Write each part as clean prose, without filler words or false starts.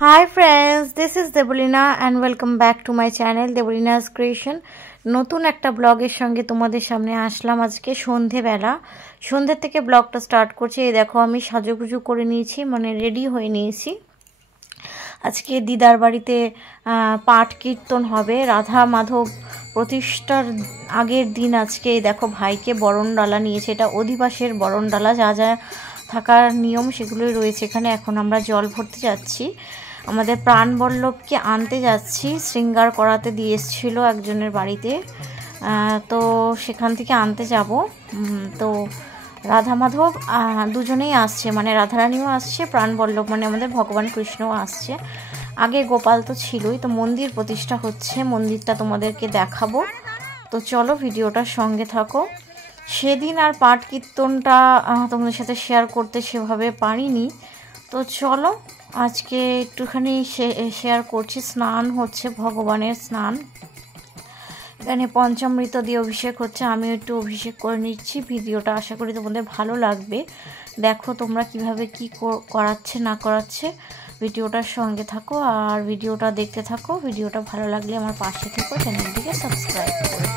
Hi friends, this is Debolina and welcome back to my channel Debolina's Creation. নতুন একটা ব্লগের সঙ্গে তোমাদের সামনে আসলাম আজকে সন্ধ্যে থেকে ব্লগটা স্টার্ট করছি। এই দেখো আমি সাজুগুজু করে নিয়েছি, মানে রেডি হয়ে নিয়েছি। আজকে দিদার বাড়িতে পাঠ কীর্তন হবে, রাধা মাধব প্রতিষ্ঠার আগের দিন। আজকে দেখো ভাইকে বরণডালা নিয়েছে, এটা অধিবাসের বরণডালা, যা যা থাকার নিয়ম সেগুলোই রয়েছে এখানে। এখন আমরা জল ভরতে যাচ্ছি, আমাদের প্রাণবল্লভকে আনতে যাচ্ছি। শৃঙ্গার করাতে দিয়ে এসেছিল একজনের বাড়িতে, তো সেখান থেকে আনতে যাব। তো রাধা মাধব দুজনেই আসছে, মানে রাধারানীও আসছে, প্রাণবল্লভ মানে আমাদের ভগবান কৃষ্ণও আসছে। আগে গোপাল তো ছিলই, তো মন্দির প্রতিষ্ঠা হচ্ছে, মন্দিরটা তোমাদেরকে দেখাবো। তো চলো ভিডিওটার সঙ্গে থাকো। সেদিন আর পাঠ কীর্তনটা তোমাদের সাথে শেয়ার করতে সেভাবে পারিনি, তো চলো আজকে একটুখানি শেয়ার করছি। স্নান হচ্ছে, ভগবানের স্নান, এখানে পঞ্চামৃত দিয়ে অভিষেক হচ্ছে। আমি একটু অভিষেক করে নিচ্ছি। ভিডিওটা আশা করি তোমাদের ভালো লাগবে। দেখো তোমরা কিভাবে কি করাচ্ছে না করাচ্ছে, ভিডিওটার সঙ্গে থাকো আর ভিডিওটা দেখতে থাকো। ভিডিওটা ভালো লাগলে আমার পাশে থেকো, চ্যানেলটিকে সাবস্ক্রাইব করে।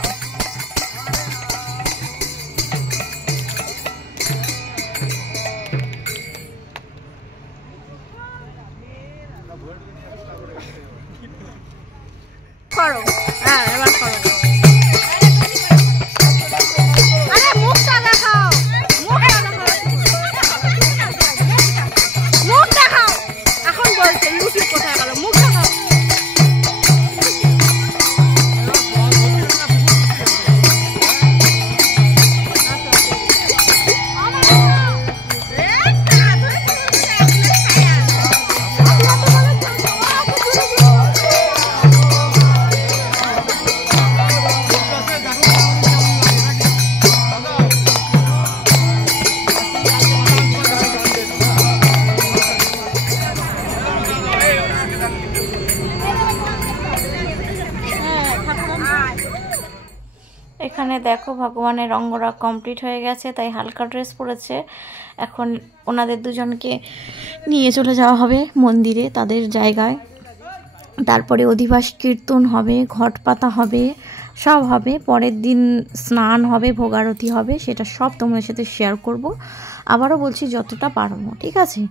করো হ্যাঁ এবার করো। আরে মুখটা দেখাও, মুখটা দেখাও, মুখ দেখাও। এখন বলছে লুচি কোথায় গেল, মুখ দেখাও। এখানে দেখো ভগবানের অঙ্গরাগ কমপ্লিট হয়ে গেছে, তাই হালকা ড্রেস পরেছে। এখন ওনাদের দুজনকে নিয়ে চলে যাওয়া হবে মন্দিরে, তাদের জায়গায়। তারপরে অধিবাস কীর্তন হবে, ঘট পাতা হবে, সব হবে। পরের দিন স্নান হবে, ভোগারতি হবে, সেটা সব তোমাদের সাথে শেয়ার করব। আবারও বলছি যতটা পারবো, ঠিক আছে?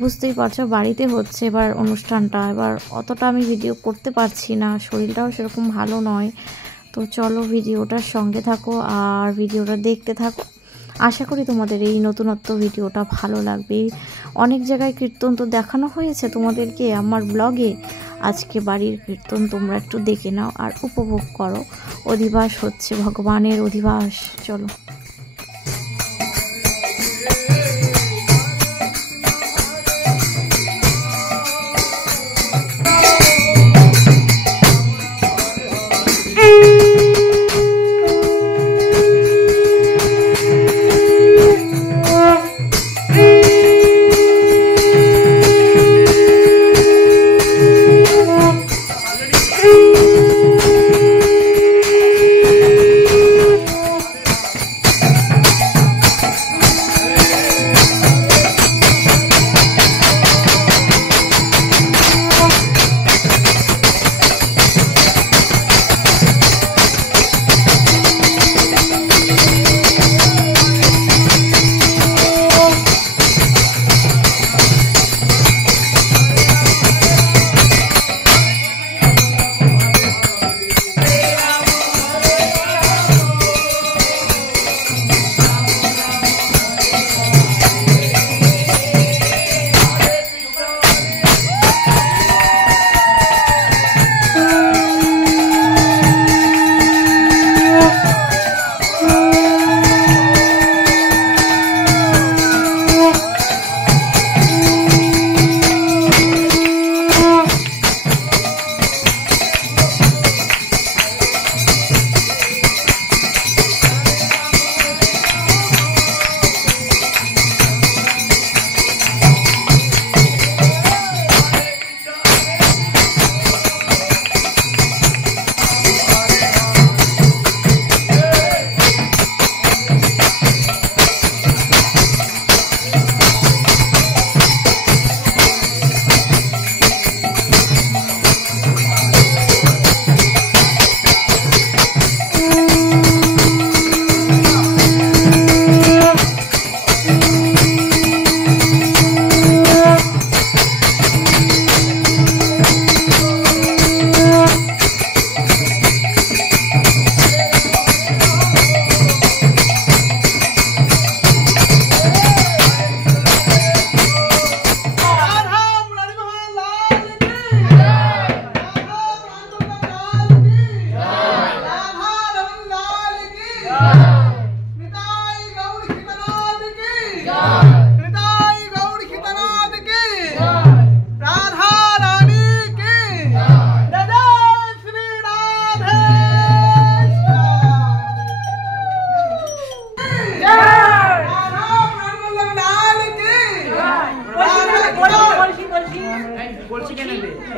বুঝতেই পারছো বাড়িতে হচ্ছে এবার অনুষ্ঠানটা, এবার অতটা আমি ভিডিও করতে পারছি না, শরীরটাও সেরকম ভালো নয়। তো চলো ভিডিওটার সঙ্গে থাকো আর ভিডিওটা দেখতে থাকো। আশা করি তোমাদের এই নতুনত্ব ভিডিওটা ভালো লাগবে। অনেক জায়গায় কীর্তন তো দেখানো হয়েছে তোমাদেরকে আমার ব্লগে, আজকে বাড়ির কীর্তন তোমরা একটু দেখে নাও আর উপভোগ করো। অধিবাস হচ্ছে, ভগবানের অধিবাস। চলো।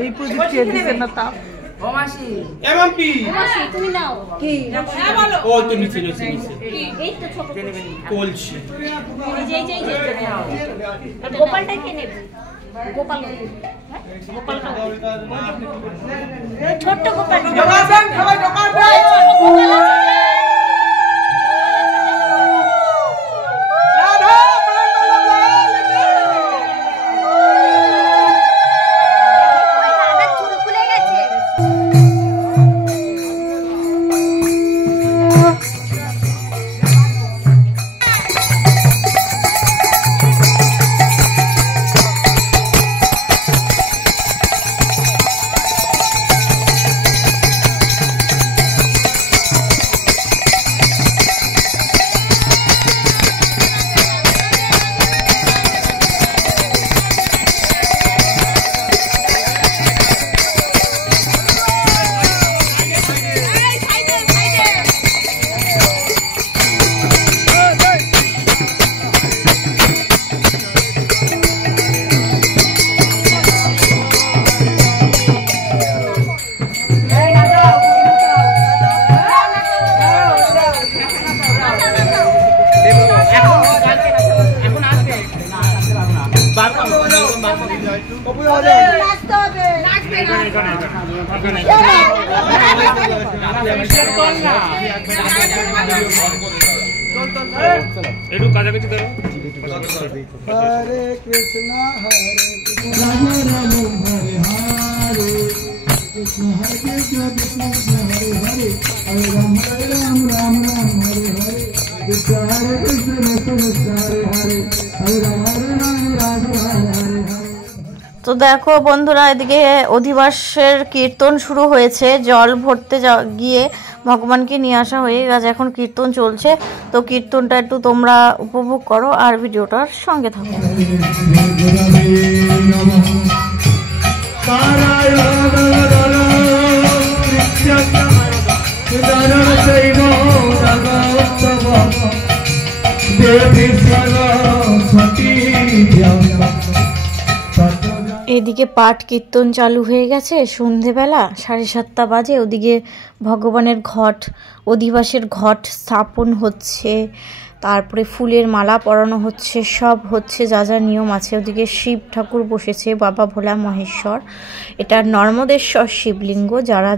এই প্রদীপ কে দিছে না তা ও মাসি এমপি মাসি তুমি নাও কি হ্যাঁ বলো ও তো নিচে কি এই তো ছোট কলসি এই যে গোপালটা কে নেবে গোপাল ছোট গোপাল সবাই দোকান একটু কাছাকাছি ধরো। হরে কৃষ্ণ রাম রাম হরে হরে কৃষ্ণ হরে কৃষ্ণ হরে হরে হরে রাম রাম রাম হরে হরে কৃষ্ণ হরে কৃষ্ণ কৃষ্ণ হরে হরে হরে রাম রাম হরে হরে। তো দেখো বন্ধুরা, এদিকে অধিবাসের কীর্তন শুরু হয়েছে। জল ভরতে গিয়ে ভগবানকে নিয়ে আসা হয়ে গেছে, এখন কীর্তন চলছে। তো কীর্তনটা একটু তোমরা উপভোগ করো আর ভিডিওটার সঙ্গে থাকো। এদিকে পাঠ কীর্তন চালু হয়ে গেছে, সন্ধেবেলা 7:30 বাজে। ওদিকে ভগবানের ঘট, অধিবাসের ঘট স্থাপন হচ্ছে, তারপরে ফুলের মালা পরানো হচ্ছে, সব হচ্ছে যা যা নিয়ম আছে। ওদিকে শিব ঠাকুর বসেছে, বাবা ভোলা মহেশ্বর। এটা নর্মদেশ্বর শিবলিঙ্গ। যারা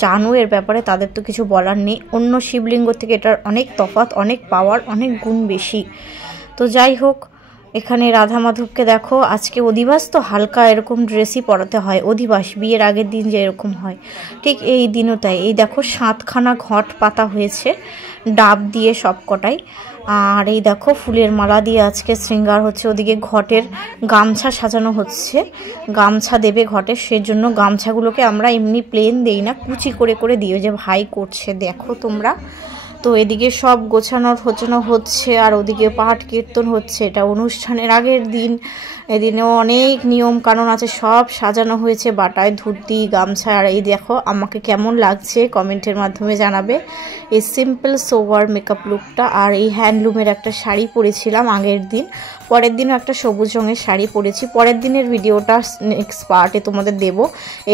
জানো এর ব্যাপারে তাদের তো কিছু বলার নেই। অন্য শিবলিঙ্গ থেকে এটার অনেক তফাৎ, অনেক পাওয়ার, অনেক গুণ বেশি। তো যাই হোক, এখানে রাধা মাধবকে দেখো। আজকে অধিবাস তো হালকা এরকম ড্রেসই পরাতে হয়। অধিবাস বিয়ের আগের দিন যে এরকম হয়, ঠিক এই দিনও তাই। এই দেখো 7খানা ঘট পাতা হয়েছে ডাব দিয়ে সব কটাই। আর এই দেখো ফুলের মালা দিয়ে আজকে শৃঙ্গার হচ্ছে। ওদিকে ঘটের গামছা সাজানো হচ্ছে, গামছা দেবে ঘটে, সেজন্য গামছাগুলোকে আমরা এমনি প্লেন দেই না, কুচি করে করে দিই। যে ভাই করছে দেখো তোমরা। তো এদিকে সব গোছানো হচ্ছে, আর ওদিকে পাঠ কীর্তন হচ্ছে। এটা অনুষ্ঠানের আগের দিন, এদিনেও অনেক নিয়ম কানুন আছে, সব সাজানো হয়েছে বাটায়, ধুতি, গামছা। আর এই দেখো আমাকে কেমন লাগছে কমেন্টের মাধ্যমে জানাবে এই সিম্পল সোভার মেকআপ লুকটা। আর এই হ্যান্ডলুমের একটা শাড়ি পরেছিলাম আগের দিন, পরের দিনও একটা সবুজ রঙের শাড়ি পরেছি। পরের দিনের ভিডিওটা নেক্সট পার্টে তোমাদের দেব।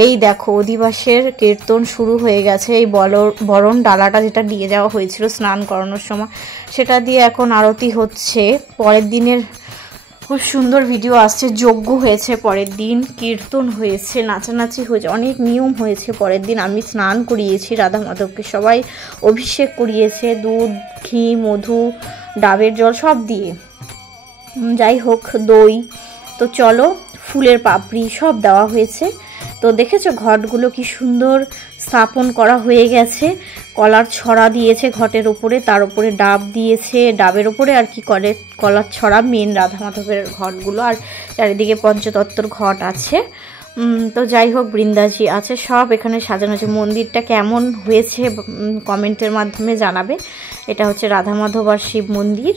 এই দেখো অধিবাসের কীর্তন শুরু হয়ে গেছে। এই বরণ ডালাটা যেটা দিয়ে যাওয়া হয়েছিল স্নান করানোর সময়, সেটা দিয়ে এখন আরতি হচ্ছে। পরের দিনের খুব সুন্দর ভিডিও আসছে। যজ্ঞ হয়েছে পরের দিন, কীর্তন হয়েছে, নাচানাচি হয়েছে, অনেক নিয়ম হয়েছে পরের দিন। আমি স্নান করিয়েছি রাধা মাধবকে, সবাই অভিষেক করিয়েছে, দুধ, ঘি, মধু, ডাবের জল সব দিয়ে। যাই হোক, দই, তো চলো, ফুলের পাপড়ি সব দেওয়া হয়েছে। তো দেখেছো ঘটগুলো কি সুন্দর স্থাপন করা হয়ে গেছে। কলার ছড়া দিয়েছে ঘটের উপরে, তার উপরে ডাব দিয়েছে, ডাবের উপরে আর কি করে কলার ছড়া মেন রাধা মাধবের ঘটগুলো। আর চারিদিকে পঞ্চতত্ত্বর ঘট আছে। তো যাই হোক, বৃন্দাজি আছে, সব এখানে সাজানো আছে। মন্দিরটা কেমন হয়েছে কমেন্টের মাধ্যমে জানাবে। এটা হচ্ছে রাধা মাধব আর শিব মন্দির।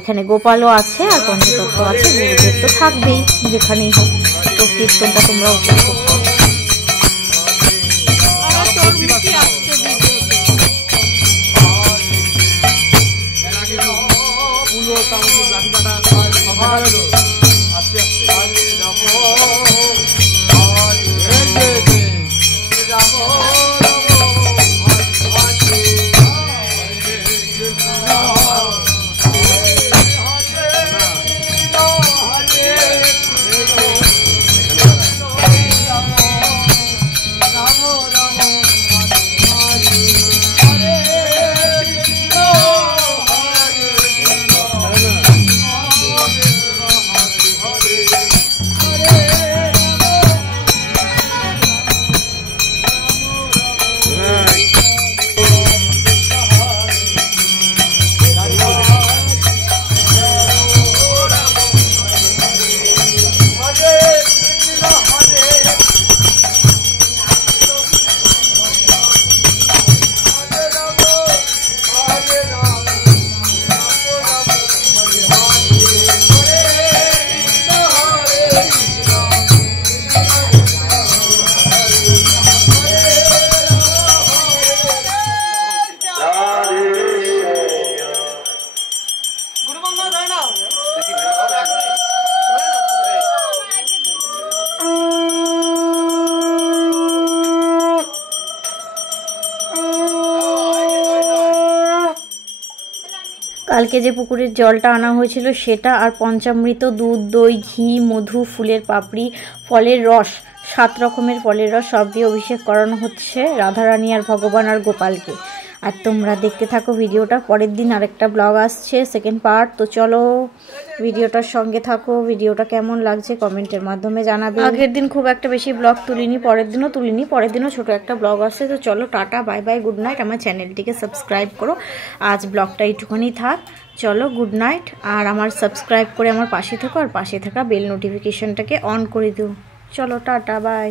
এখানে গোপালও আছে আর পঞ্চতত্ত্ব আছে, গুরুদেব তো থাকবেই যেখানেই হোক। তো কীর্তনটা তোমরা উপভোগ করো। আস্তে আস্তে কালকে যে পুকুরের জলটা আনা হয়েছিল সেটা, আর পঞ্চামৃত, দুধ, দই, ঘি, মধু, ফুলের পাপড়ি, ফলের রস, 7 রকমের ফলের রস সব দিয়ে অভিষেক করানো হচ্ছে রাধারানী আর ভগবান আর গোপালকে। আর তোমরা দেখতে থাকো ভিডিওটা। পরের দিন আরেকটা ব্লগ আসছে, সেকেন্ড পার্ট। তো চলো ভিডিওটার সঙ্গে থাকো। ভিডিওটা কেমন লাগছে কমেন্টের মাধ্যমে জানাবে। আগের দিন খুব একটা বেশি ব্লগ তুলিনি, পরের দিনও তুলিনি, পরের দিনও ছোট একটা ব্লগ আসছে। তো চলো tata, bye bye, good night. আমার চ্যানেলটিকে সাবস্ক্রাইব করো। আজ ব্লগটা এইটুকুনি থাক। চলো গুড নাইট। আর আমার সাবস্ক্রাইব করে আমার পাশে থেকো, আর পাশে থাকা বেল নোটিফিকেশনটাকে অন করে দিও। চলো টাটা, বাই।